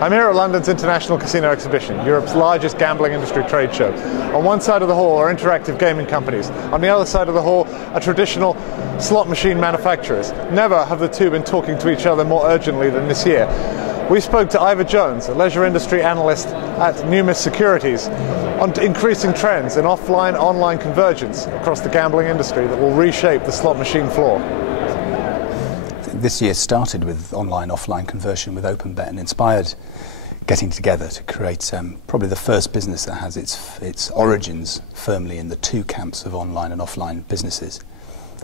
I'm here at London's International Casino Exhibition, Europe's largest gambling industry trade show. On one side of the hall are interactive gaming companies. On the other side of the hall are traditional slot machine manufacturers. Never have the two been talking to each other more urgently than this year. We spoke to Ivor Jones, a leisure industry analyst at Numis Securities, on increasing trends in offline-online convergence across the gambling industry that will reshape the slot machine floor. This year started with online-offline conversion with OpenBet and Inspired getting together to create probably the first business that has its origins firmly in the two camps of online and offline businesses.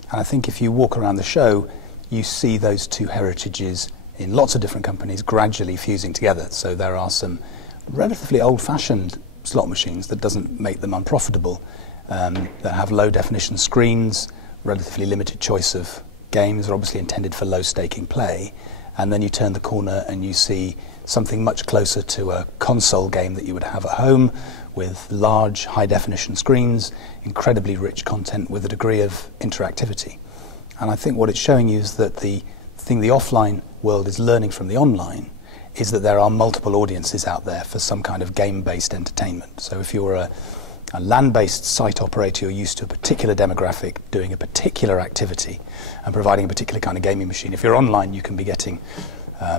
And I think if you walk around the show, you see those two heritages in lots of different companies gradually fusing together. So there are some relatively old-fashioned slot machines that doesn't make them unprofitable, that have low-definition screens, relatively limited choice of games, are obviously intended for low-staking play, and then you turn the corner and you see something much closer to a console game that you would have at home, with large, high-definition screens, incredibly rich content with a degree of interactivity. And I think what it's showing you is that the thing the offline world is learning from the online is that there are multiple audiences out there for some kind of game-based entertainment. So if you're a land-based site operator, you're used to a particular demographic doing a particular activity and providing a particular kind of gaming machine. If you're online, you can be getting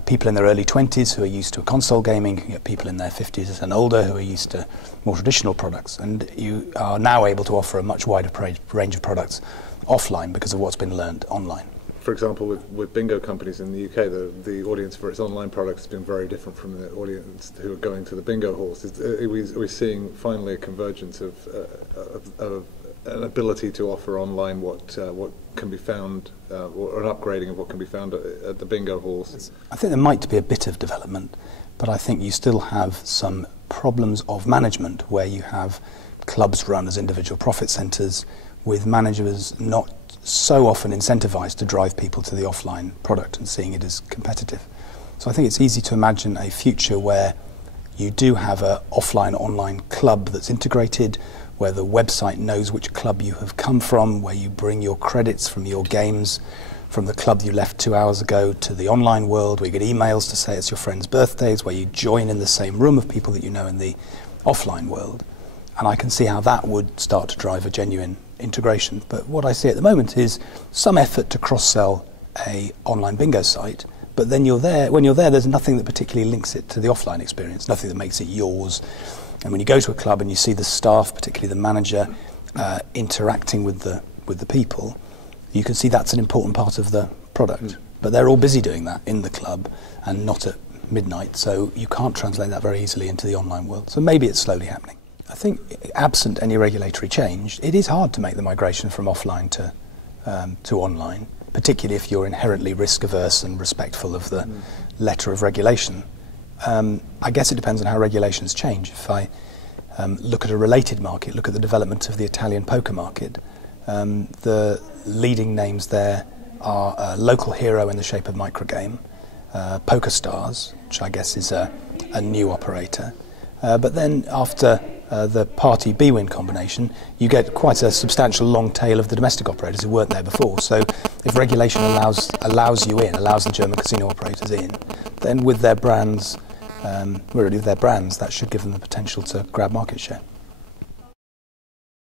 people in their early 20s who are used to console gaming. You can get people in their 50s and older who are used to more traditional products. And you are now able to offer a much wider range of products offline because of what's been learned online. For example, with bingo companies in the UK, the audience for its online products has been very different from the audience who are going to the bingo halls. Are we seeing finally a convergence of an ability to offer online what can be found, or an upgrading of what can be found at the bingo halls? I think there might be a bit of development, but I think you still have some problems of management where you have clubs run as individual profit centres with managers not so often incentivized to drive people to the offline product and seeing it as competitive. So I think it's easy to imagine a future where you do have an offline-online club that's integrated, where the website knows which club you have come from, where you bring your credits from your games from the club you left 2 hours ago to the online world, where you get emails to say it's your friend's birthdays, where you join in the same room of people that you know in the offline world. And I can see how that would start to drive a genuine integration. But what I see at the moment is some effort to cross-sell a online bingo site, but then when you're there, there's nothing that particularly links it to the offline experience, nothing that makes it yours. And when you go to a club and you see the staff, particularly the manager, interacting with the people, you can see that's an important part of the product. But they're all busy doing that in the club and not at midnight, so you can't translate that very easily into the online world. So maybe it's slowly happening. I think, absent any regulatory change, it is hard to make the migration from offline to online, particularly if you're inherently risk-averse and respectful of the letter of regulation. I guess it depends on how regulations change. If I look at a related market, look at the development of the Italian poker market, the leading names there are a local hero in the shape of Microgame, Poker Stars, which I guess is a new operator. But then after the party B-win combination, you get quite a substantial long tail of the domestic operators who weren't there before. So if regulation allows the German casino operators in, then with their brands, that should give them the potential to grab market share.